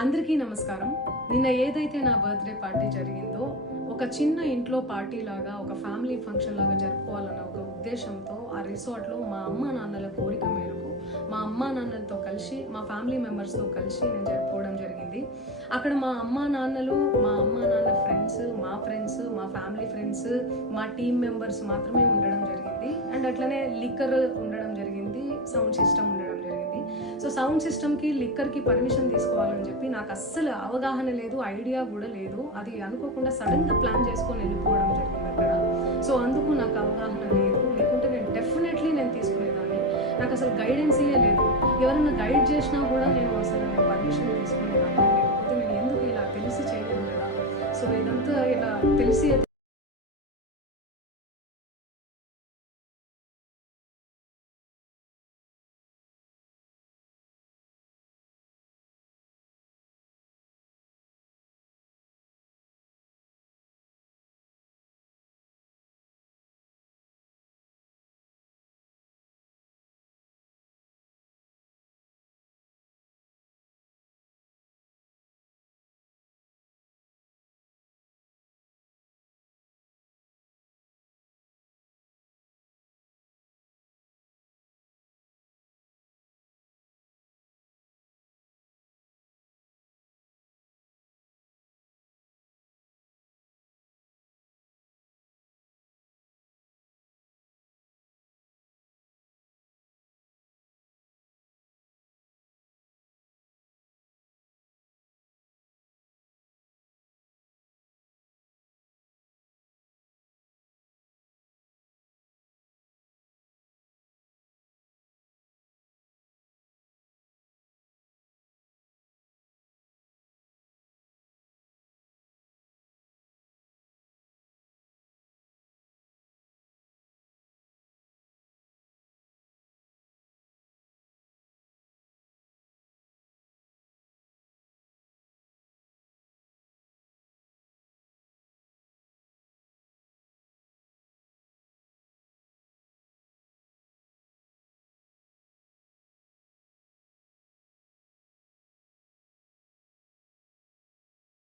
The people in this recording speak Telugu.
అందరికీ నమస్కారం. నిన్న ఏదైతే నా బర్త్డే పార్టీ జరిగిందో ఒక చిన్న ఇంట్లో పార్టీ లాగా, ఒక ఫ్యామిలీ ఫంక్షన్ లాగా జరుపుకోవాలన్న ఒక ఉద్దేశంతో ఆ రిసార్ట్లో మా అమ్మా నాన్నల కోరిక మేరకు మా అమ్మా నాన్నలతో కలిసి, మా ఫ్యామిలీ మెంబర్స్తో కలిసి నేను జరుపుకోవడం జరిగింది. అక్కడ మా అమ్మా నాన్నలు, మా అమ్మా నాన్న ఫ్రెండ్స్, మా ఫ్రెండ్స్, మా ఫ్యామిలీ ఫ్రెండ్స్, మా టీమ్ మెంబర్స్ మాత్రమే ఉండడం జరిగింది. అండ్ అట్లనే లిక్కర్ ఉండడం జరిగింది, సౌండ్ సిస్టమ్ ఉండడం జరిగింది. సో సౌండ్ సిస్టమ్కి, లిక్కర్కి పర్మిషన్ తీసుకోవాలని చెప్పి నాకు అస్సలు అవగాహన లేదు, ఐడియా కూడా లేదు. అది అనుకోకుండా సడన్గా ప్లాన్ చేసుకొని వెళ్ళిపోవడం జరిగింది అక్కడ. సో అందుకు నాకు అవగాహన లేదు, లేకుంటే నేను డెఫినెట్లీ తీసుకునేదాన్ని. నాకు అసలు గైడెన్సీయే లేదు. ఎవరైనా గైడ్ చేసినా కూడా నేను పర్మిషన్ తీసుకునేదాన్ని, లేకపోతే నేను ఎందుకు ఇలా తెలిసి చేయలేదు కదా. సో ఇదంతా ఇలా తెలిసి